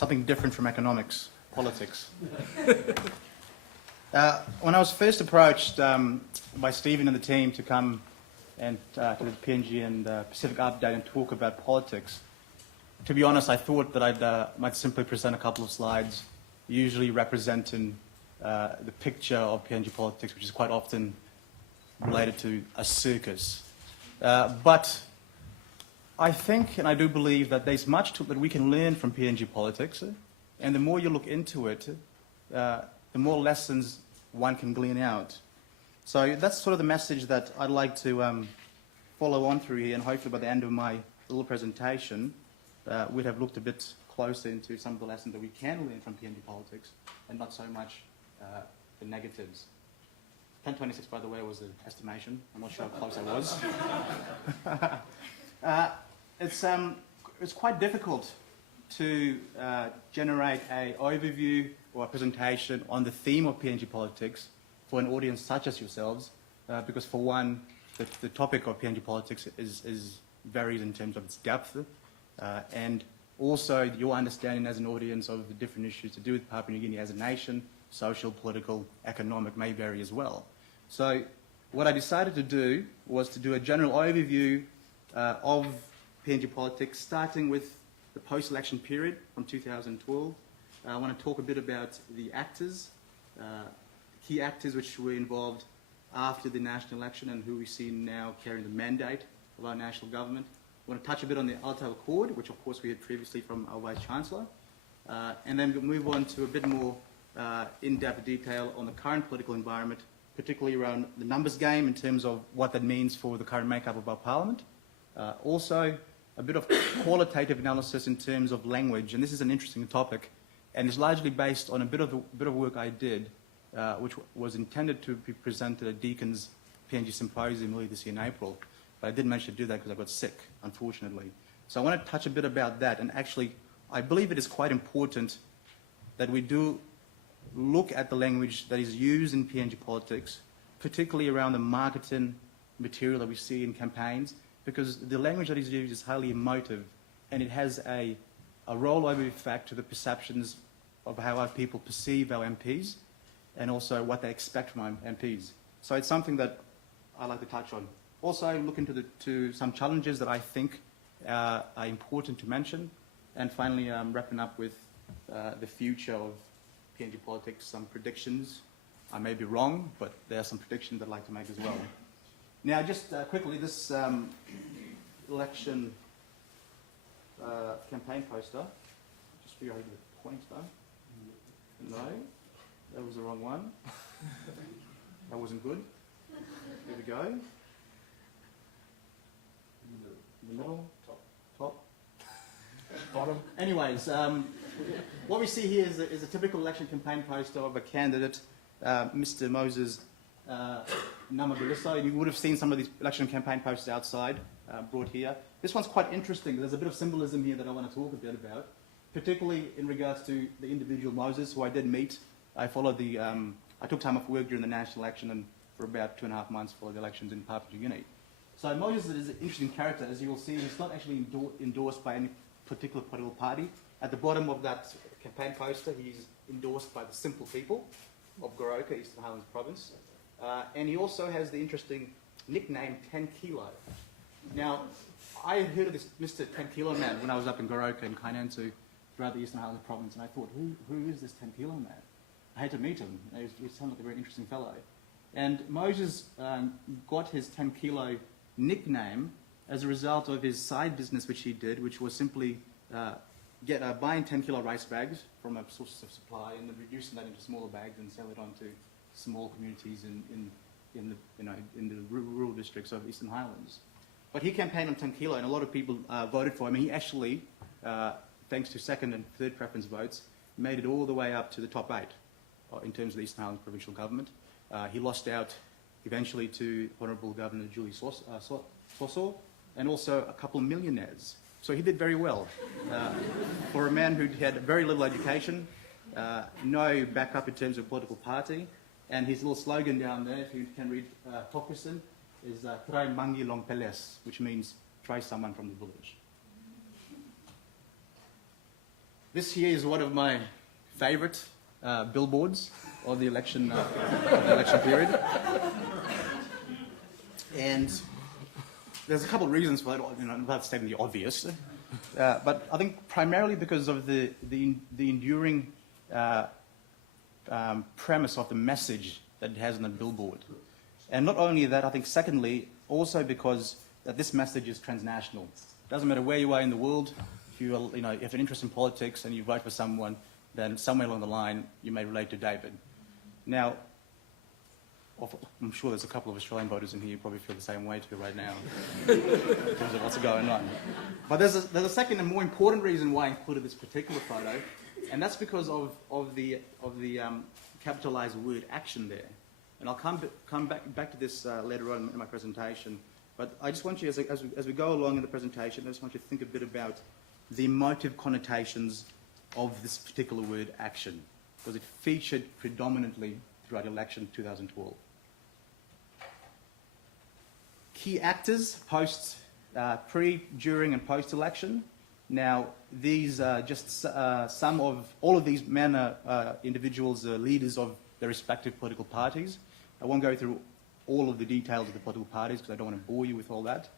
something different from economics, politics. When I was first approached by Stephen and the team to come and to the PNG and Pacific update and talk about politics, to be honest, I thought that I might simply present a couple of slides, usually representing the picture of PNG politics, which is quite often related to a circus. But I think, and I do believe, that there's much that we can learn from PNG politics, and the more you look into it, the more lessons one can glean out. So that's sort of the message that I'd like to follow on through here, and hopefully by the end of my little presentation, we'd have looked a bit closer into some of the lessons that we can learn from PNG politics, and not so much the negatives. 1026, by the way, was an estimation. I'm not sure how close I was. It's quite difficult to generate an overview or a presentation on the theme of PNG politics for an audience such as yourselves, because for one, the topic of PNG politics is varied in terms of its depth, and also your understanding as an audience of the different issues to do with Papua New Guinea as a nation, social, political, economic, may vary as well. So what I decided to do was to do a general overview of PNG politics, starting with the post-election period from 2012. I want to talk a bit about the actors, key actors which were involved after the national election and who we see now carrying the mandate of our national government. I want to touch a bit on the Alatau Accord, which of course we had previously from our Vice-Chancellor, and then we'll move on to a bit more in-depth detail on the current political environment, particularly around the numbers game in terms of what that means for the current makeup of our Parliament. Also, a bit of qualitative analysis in terms of language, and this is an interesting topic, and is largely based on a bit of work I did, which was intended to be presented at Deacon's PNG Symposium earlier this year in April, but I didn't manage to do that because I got sick, unfortunately. So I want to touch a bit about that, and actually, I believe it is quite important that we do look at the language that is used in PNG politics, particularly around the marketing material that we see in campaigns, because the language that is used is highly emotive, and it has a rollover effect to the perceptions of how our people perceive our MPs, and also what they expect from our MPs. So it's something that I'd like to touch on. Also, look into some challenges that I think are important to mention, and finally, wrapping up with the future of PNG politics, some predictions. I may be wrong, but there are some predictions I'd like to make as well. Now, just quickly, this election campaign poster, just figure out the points though. No, that was the wrong one. That wasn't good. Here we go. The middle, top, bottom. Anyways, what we see here is a typical election campaign poster of a candidate, Mr. Moses Namagulisa, and you would have seen some of these election campaign posters outside, brought here. This one's quite interesting. There's a bit of symbolism here that I want to talk a bit about, particularly in regards to the individual Moses, who I did meet. I followed I took time off work during the national election and for about 2.5 months followed the elections in Papua New Guinea. So Moses is an interesting character. As you will see, he's not actually endorsed by any particular political party. At the bottom of that campaign poster, he's endorsed by the simple people of Goroka, Eastern Highlands Province. And he also has the interesting nickname 10 Kilo. Now, I had heard of this Mr. 10 Kilo man when I was up in Goroka and Kainantu throughout the Eastern Highlands Province, and I thought, who is this 10 Kilo man? I had to meet him. He sounded like a very interesting fellow. And Moses got his 10 Kilo nickname as a result of his side business which he did, which was simply buying 10 kilo rice bags from a source of supply and then reducing that into smaller bags and sell it on to small communities in the rural districts of Eastern Highlands. But he campaigned on 10 kilo and a lot of people voted for him. And he actually, thanks to second and third preference votes, made it all the way up to the top 8 in terms of the Eastern Highlands provincial government. He lost out eventually to Honourable Governor Julie Soso and also a couple of millionaires. So he did very well. For a man who had very little education, no backup in terms of political party, and his little slogan down there, if you can read Tokusin, is Try Mangi Long Peles, which means try someone from the village. This here is one of my favorite billboards of the election, period. And there's a couple of reasons for that, without stating the obvious. But I think primarily because of the enduring premise of the message that it has on the billboard. And not only that, I think secondly, also because that this message is transnational. It doesn't matter where you are in the world. If you have an interest in politics and you vote for someone, then somewhere along the line you may relate to David. Now, I'm sure there's a couple of Australian voters in here who probably feel the same way too right now in terms of what's going on. But there's a second and more important reason why I included this particular photo, and that's because of the capitalized word action there. And I'll come back to this later on in my presentation. But I just want you, as we go along in the presentation, I just want you to think a bit about the emotive connotations of this particular word action, because it featured predominantly throughout election 2012. Key actors pre, during and post-election. Now, these are just some of, all of these men are individuals, leaders of their respective political parties. I won't go through all of the details of the political parties because I don't want to bore you with all that.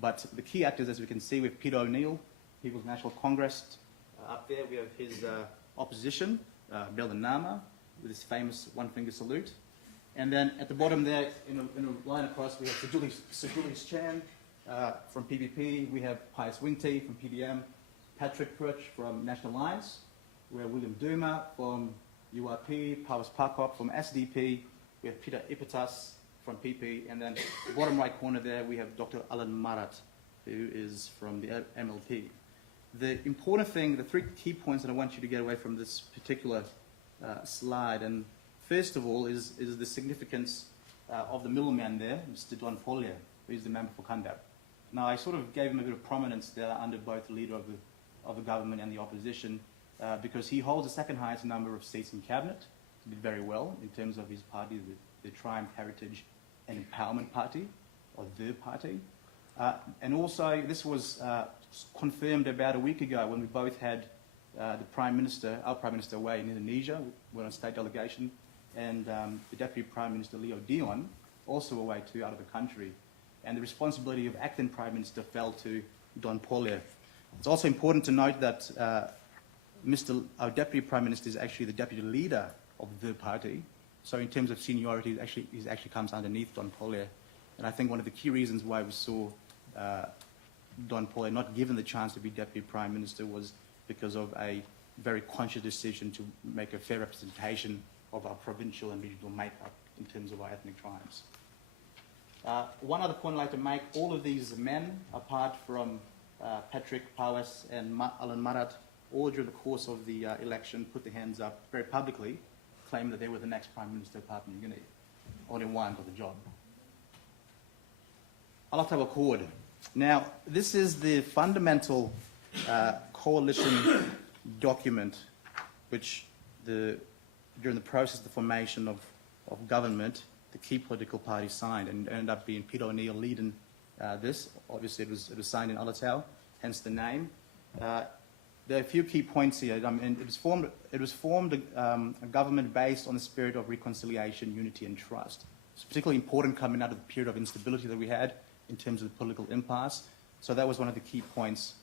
But the key actors, as we can see, with Peter O'Neill, People's National Congress. Up there we have his opposition, Belden Nama, with his famous one-finger salute. And then at the bottom there, in a line across, we have Sajulis Chan from PPP. We have Pius Wingti from PDM, Patrick Pruch from National Alliance. We have William Duma from URP, Paulus Pakop from SDP. We have Peter Ipitas from PP. And then the bottom right corner there, we have Dr. Alan Marat, who is from the MLP. The important thing, the three key points that I want you to get away from this particular slide, and first of all is the significance of the middleman there, Mr. Don Polya, who is the member for Kundap. Now, I sort of gave him a bit of prominence there under both the leader of the government and the opposition, because he holds the second highest number of seats in cabinet, did very well in terms of his party, the Triumph, Heritage and Empowerment Party, or the party. And also, this was confirmed about a week ago when we both had our Prime Minister away in Indonesia, went on a state delegation, and the Deputy Prime Minister, Leo Dion, also away too, out of the country. And the responsibility of acting Prime Minister fell to Don Polya. It's also important to note that our Deputy Prime Minister is actually the Deputy Leader of the party. So in terms of seniority, he actually comes underneath Don Polya. And I think one of the key reasons why we saw Don Polya not given the chance to be Deputy Prime Minister was because of a very conscious decision to make a fair representation of our provincial and regional makeup in terms of our ethnic tribes. One other point I'd like to make, all of these men, apart from Patrick Powis and Alan Marat, all during the course of the election put their hands up very publicly, claiming that they were the next Prime Minister of Papua New Guinea. Only one got the job. Alatau Accord. Now, this is the fundamental coalition document which during the process of the formation of government, the key political parties signed, and it ended up being Peter O'Neill leading this. Obviously, it was signed in Alatau, hence the name. There are a few key points here. I mean, it was formed a government based on the spirit of reconciliation, unity, and trust. It's particularly important coming out of the period of instability that we had in terms of the political impasse. So that was one of the key points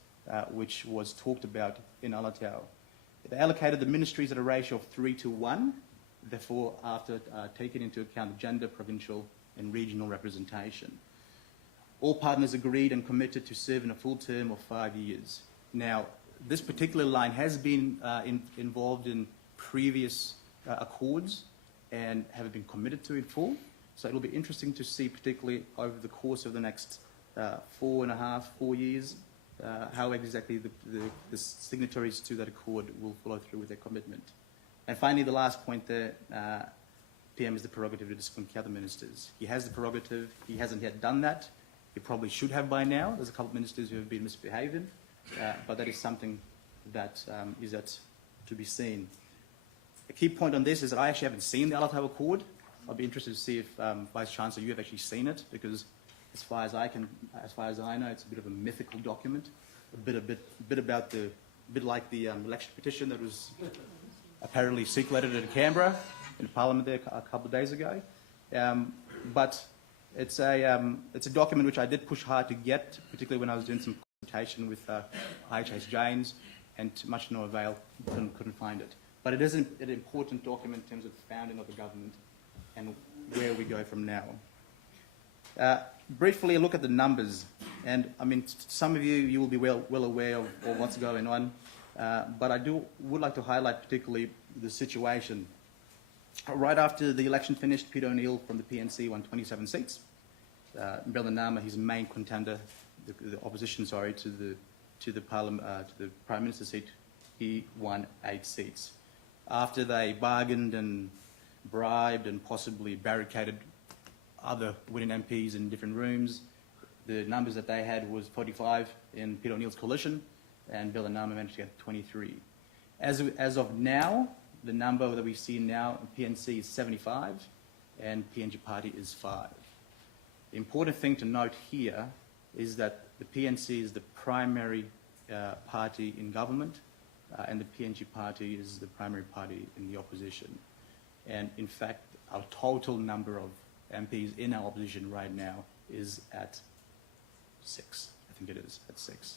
which was talked about in Alatau. They allocated the ministries at a ratio of 3:1, therefore after taking into account gender, provincial, and regional representation. All partners agreed and committed to serve in a full term of 5 years. Now, this particular line has been involved in previous accords and have been committed to in full. So it'll be interesting to see, particularly over the course of the next 4 years, how exactly the signatories to that accord will follow through with their commitment. And finally, the last point there, PM has the prerogative to discipline other ministers. He has the prerogative. He hasn't yet done that. He probably should have by now. There's a couple of ministers who have been misbehaving, but that is something that is yet to be seen. A key point on this is that I actually haven't seen the Alatau Accord. I'll be interested to see if, Vice Chancellor, you have actually seen it, because as far as I know, it's a bit of a mythical document, a bit about the a bit like the election petition that was apparently circulated in Canberra in Parliament there a couple of days ago. But it's a document which I did push hard to get, particularly when I was doing some consultation with IHS Janes, and to much no avail, couldn't find it. But it is an important document in terms of the founding of the government and where we go from now. Briefly, a look at the numbers. And I mean, some of you will be well aware of what's going on. But I would like to highlight particularly the situation. Right after the election finished, Peter O'Neill from the PNC won 27 seats. Belanama, his main contender, the opposition, sorry, to the Prime Minister seat, he won 8 seats. After they bargained and bribed and possibly barricaded other winning MPs in different rooms, the numbers that they had was 45 in Peter O'Neill's coalition, and Belanama managed to get 23. As of now, the number that we see now in PNC is 75, and PNG party is 5. The important thing to note here is that the PNC is the primary party in government, and the PNG party is the primary party in the opposition. And in fact, our total number of MPs in our opposition right now is at 6. I think it is at 6,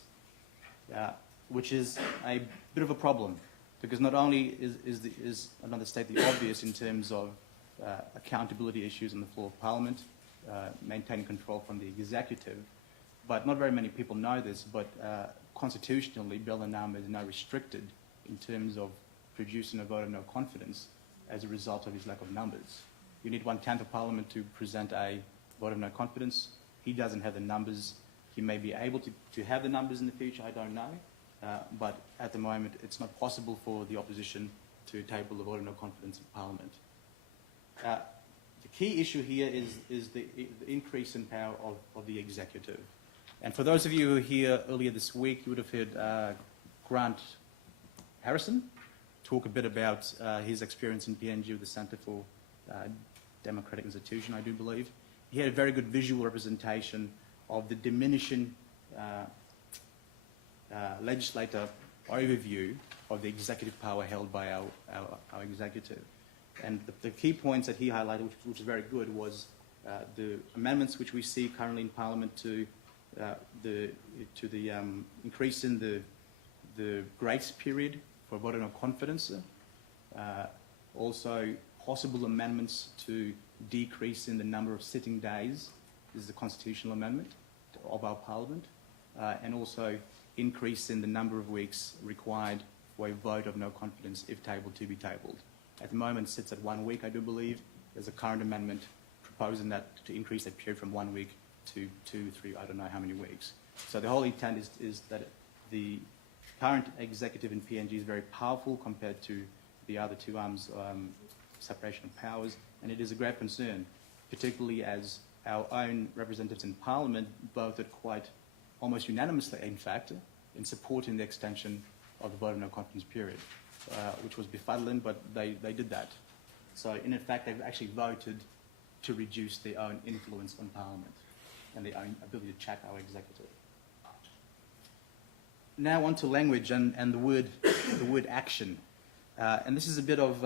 which is a bit of a problem, because not only is another state the obvious in terms of accountability issues on the floor of Parliament, maintaining control from the executive, but not very many people know this, but constitutionally, Belanama is now restricted in terms of producing a vote of no confidence as a result of his lack of numbers. You need 1/10 of Parliament to present a vote of no confidence. He doesn't have the numbers. He may be able to have the numbers in the future, I don't know. But at the moment, it's not possible for the opposition to table the vote of no confidence in Parliament. The key issue here is the increase in power of the executive. And for those of you who were here earlier this week, you would have heard Grant Harrison talk a bit about his experience in PNG with the Centre for Democratic Institution, I do believe. He had a very good visual representation of the diminishing legislator overview of the executive power held by our executive. And the key points that he highlighted, which was very good, was the amendments which we see currently in Parliament to the increase in the grace period for vote of no confidence. Also, possible amendments to decrease in the number of sitting days. This is a constitutional amendment of our Parliament. And also increase in the number of weeks required for a vote of no confidence if tabled to be tabled. At the moment, it sits at 1 week, I do believe. There's a current amendment proposing that to increase that period from 1 week to 2, 3, I don't know how many weeks. So the whole intent is that the current executive in PNG is very powerful compared to the other two arms, separation of powers, and it is a great concern, particularly as our own representatives in Parliament voted quite almost unanimously, in fact, in supporting the extension of the vote of no confidence period, which was befuddling, but they did that. So in effect, they've actually voted to reduce their own influence on Parliament and their own ability to check our executive. Now on to language and the word action. And this is a bit of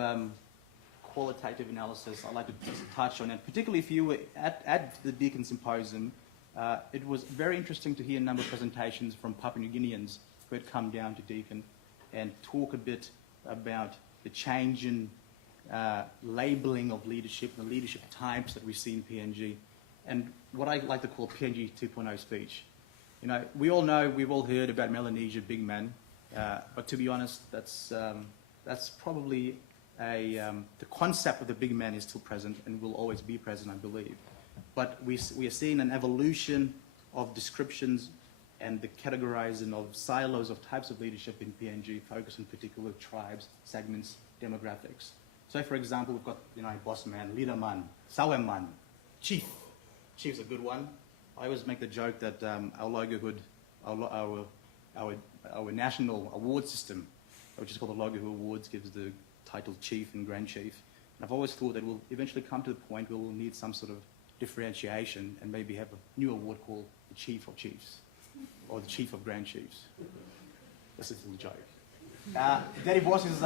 qualitative analysis I'd like to just touch on, and particularly if you were at the Deakin Symposium, it was very interesting to hear a number of presentations from Papua New Guineans who had come down to Deakin and talk a bit about the change in labelling of leadership, the leadership types that we see in PNG, and what I like to call PNG 2.0 speech. You know, we all know, we've all heard about Melanesia, big man, but to be honest, that's probably the concept of the big man is still present and will always be present, I believe. But we are seeing an evolution of descriptions and the categorizing of silos of types of leadership in PNG, focused on particular tribes, segments, demographics. So, for example, we've got, you know, boss man, leader man, sawe man, chief. Chief's a good one. I always make the joke that our logo hood, our national award system, which is called the Logo Awards, gives the title chief and grand chief. And I've always thought that we'll eventually come to the point where we'll need some sort of differentiation and maybe have a new award called the Chief of Chiefs or the Chief of Grand Chiefs. That's a little joke. Deni is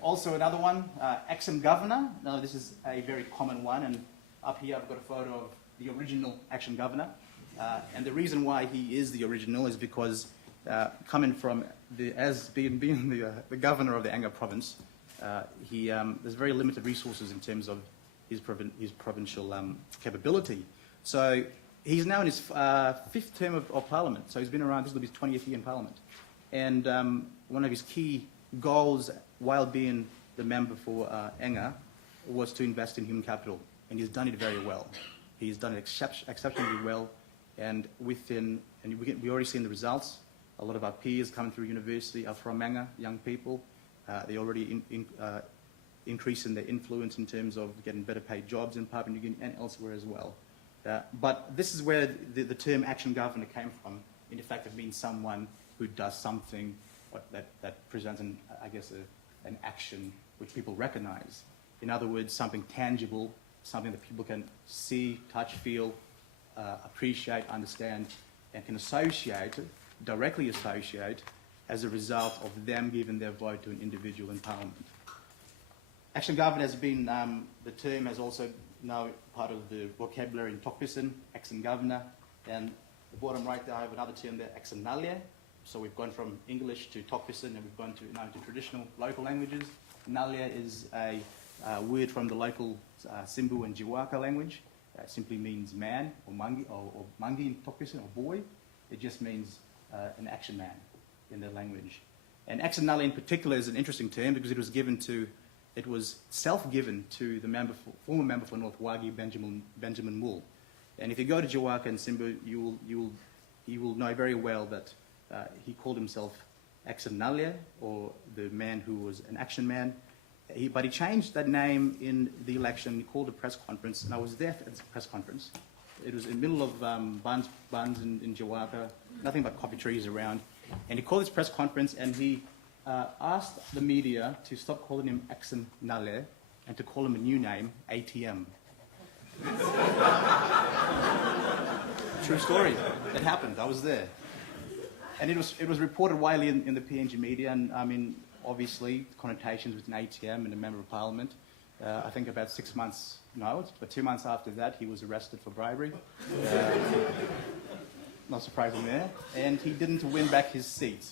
also another one, ex-governor. Now this is a very common one, and up here I've got a photo of the original action governor. And the reason why he is the original is because coming from being the governor of the Anga province, there's very limited resources in terms of his provincial capability. So he's now in his fifth term of parliament. So he's been around. This will be his 20th year in parliament. And one of his key goals while being the member for Anga was to invest in human capital, and he's done it very well. He's done it exceptionally well, and we already seen the results. A lot of our peers coming through university are from Anga, young people. They already increasing their influence in terms of getting better paid jobs in Papua New Guinea and elsewhere as well. But this is where the term action governor came from, in the fact of being someone who does something that presents, an action which people recognize. In other words, something tangible, something that people can see, touch, feel, appreciate, understand, and can directly associate as a result of them giving their vote to an individual in Parliament. Action governor has been, the term has also now part of the vocabulary in Tokpisin, action governor, and the bottom right there I have another term there, action nalia. So we've gone from English to Tokpisin, and we've gone now to traditional local languages. Nalia is a word from the local Simbu and Jiwaka language. It simply means man or mangi in Tokpisin, or boy. It just means an action man in their language. And action nalia in particular is an interesting term because it was self-given to the former member for North Wagi, Benjamin Moole. And if you go to Jiwaka and Simbu, you will know very well that he called himself Action Nalia, or the man who was an action man. But he changed that name in the election. He called a press conference, and I was there at the press conference. It was in the middle of buns in Jiwaka, nothing but coffee trees around. And he called this press conference, and he asked the media to stop calling him Action Nalia and to call him a new name, ATM. True story. It happened. I was there. And it was reported widely in the PNG media, and I mean, obviously, connotations with an ATM and a member of parliament. I think about 6 months, but 2 months after that, he was arrested for bribery. Not surprising there. And he didn't win back his seat.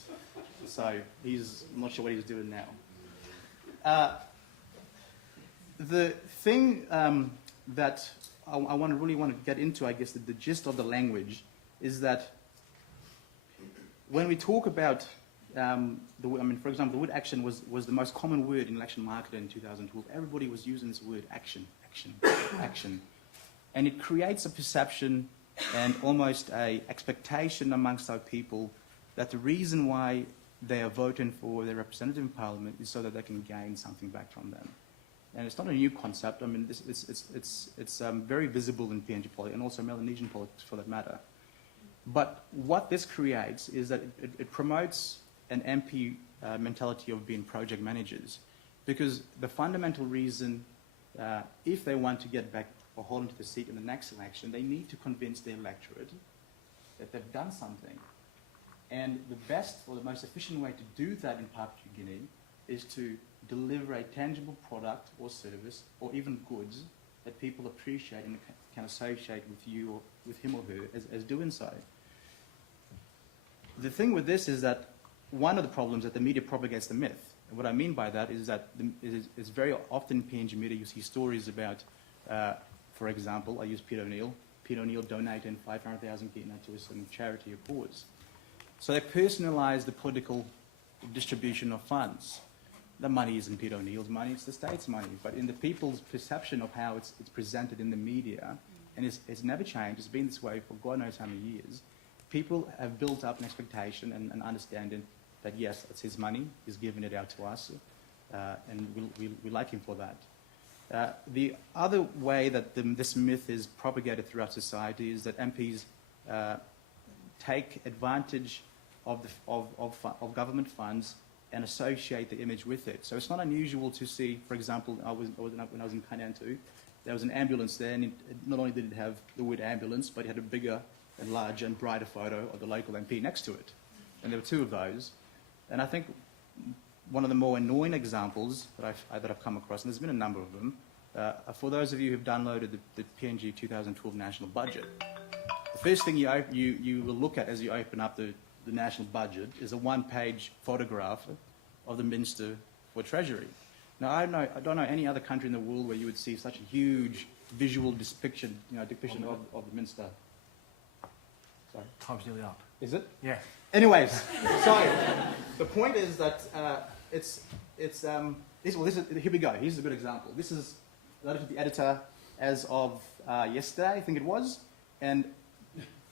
So I'm not sure what he's doing now. The thing that I really want to get into, I guess, the gist of the language is that when we talk about, for example, the word action was the most common word in election marketing in 2012. Everybody was using this word action, action, action. And it creates a perception and almost an expectation amongst our people that the reason why they are voting for their representative in Parliament is so that they can gain something back from them. And it's not a new concept. I mean, it's very visible in PNG politics and also Melanesian politics for that matter. But what this creates is that it promotes an MP mentality of being project managers, because the fundamental reason, if they want to get back or hold onto the seat in the next election, they need to convince their electorate that they've done something. And the best or the most efficient way to do that in Papua New Guinea is to deliver a tangible product or service or even goods that people appreciate and can associate with you or with him or her as doing so. The thing with this is that one of the problems that the media propagates the myth. And what I mean by that is that it's very often in PNG media you see stories about, for example, I use Peter O'Neill donating 500,000 kina to some charity or cause. So they personalise the political distribution of funds. The money isn't Peter O'Neill's money, it's the state's money. But in the people's perception of how it's presented in the media, and it's never changed, it's been this way for God knows how many years, people have built up an expectation and an understanding that yes, it's his money, he's giving it out to us, and we like him for that. The other way that this myth is propagated throughout society is that MPs take advantage of government funds and associate the image with it. So it's not unusual to see, for example, when I was in Kainantu, there was an ambulance there, and not only did it have the word ambulance, but it had a bigger and larger and brighter photo of the local MP next to it. And there were two of those. And I think one of the more annoying examples that I've come across, and there's been a number of them, for those of you who've downloaded the PNG 2012 national budget, the first thing you will look at as you open up the national budget is a one-page photograph of the Minister for Treasury. Now, I don't know any other country in the world where you would see such a huge visual depiction of the Minister. Sorry. Time's nearly up. Is it? Yeah. Anyways, so the point is that here we go. Here's a good example. This is letter to the editor as of yesterday, I think it was, and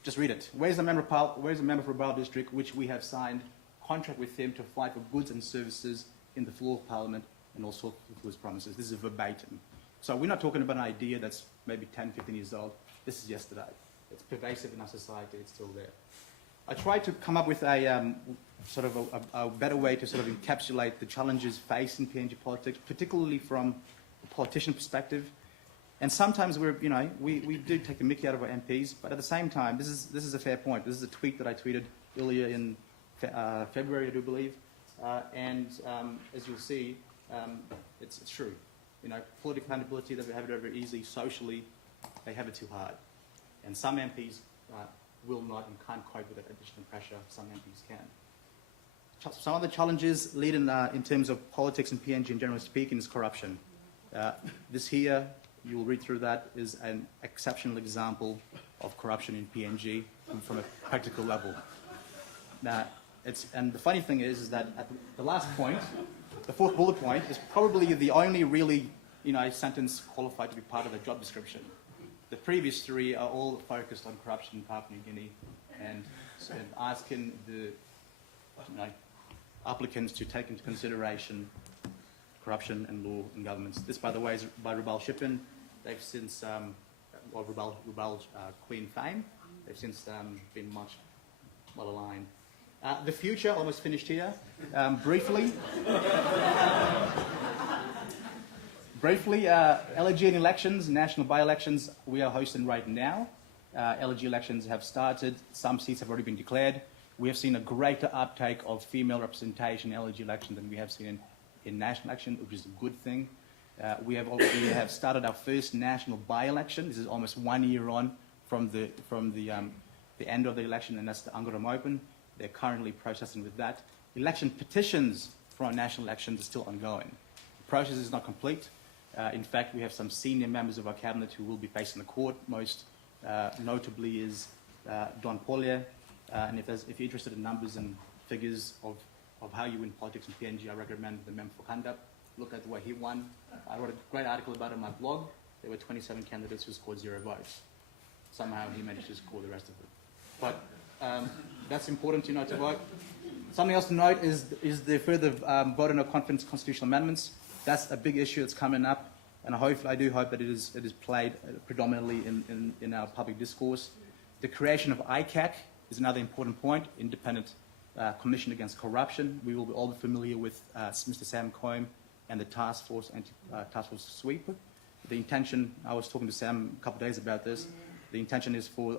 just read it. Where's the member for Bowral District, which we have signed contract with him to fight for goods and services in the floor of Parliament and also fulfill his promises. This is verbatim. So we're not talking about an idea that's maybe 10, 15 years old. This is yesterday. It's pervasive in our society. It's still there. I tried to come up with a better way to sort of encapsulate the challenges faced in PNG politics, particularly from a politician perspective. And sometimes we do take the mickey out of our MPs, but at the same time, this is a fair point. This is a tweet that I tweeted earlier in February, I do believe, and as you'll see, it's true. Political accountability, they have it very easy. Socially, they have it too hard, and some MPs will not and can't cope with that additional pressure. Some MPs can. Some of the challenges leading in terms of politics in PNG, in general speaking, is corruption. This here, you will read through that, is an exceptional example of corruption in PNG from a practical level. Now, and the funny thing is that at the last point, the fourth bullet point, is probably the only really sentence qualified to be part of the job description. The previous three are all focused on corruption in Papua New Guinea and asking the applicants to take into consideration corruption and law in governments. This, by the way, is by Rubal Shippen. They've since, Rubal Queen fame, they've since been much well aligned. The future, almost finished here. Briefly, LG and elections, national by-elections, we are hosting right now. LG elections have started. Some seats have already been declared. We have seen a greater uptake of female representation in LG elections than we have seen in national election, which is a good thing. We have started our first national by-election. This is almost 1 year on from the end of the election, and that's the Angoram Open. They're currently processing with that. Election petitions for our national elections are still ongoing. The process is not complete. In fact, we have some senior members of our cabinet who will be facing the court. Most notably is Don Paulier. And if you're interested in numbers and figures of how you win politics in PNG, I recommend the member for conduct. Look at the way he won. I wrote a great article about it on my blog. There were 27 candidates who scored 0 votes. Somehow he managed to score the rest of it. But that's important to vote. Something else to note is the further vote on no confidence constitutional amendments. That's a big issue that's coming up, and I do hope that it is played predominantly in our public discourse. The creation of ICAC is another important point, Independent Commission Against Corruption. We will all be familiar with Mr. Sam Coyne and the task force sweep. The intention, I was talking to Sam a couple of days about this, the intention is for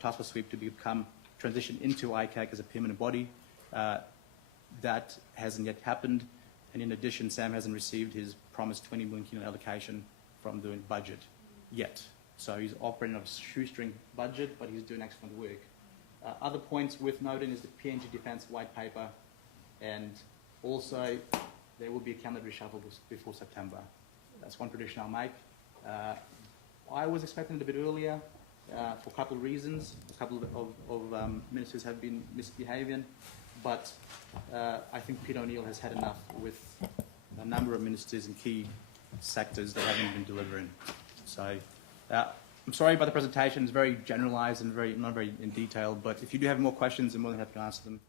task force sweep to become transitioned into ICAC as a permanent body. That hasn't yet happened. And in addition, Sam hasn't received his promised 20 million kina allocation from the budget yet. So he's operating on a shoestring budget, but he's doing excellent work. Other points worth noting is the PNG Defence White Paper, and also there will be a calendar reshuffle before September. That's one prediction I'll make. I was expecting it a bit earlier for a couple of reasons. A couple of ministers have been misbehaving, but I think Peter O'Neill has had enough with a number of ministers in key sectors that haven't been delivering. So I'm sorry about the presentation. It's very generalised and not very in detail, but if you do have more questions, I'm more than happy to answer them.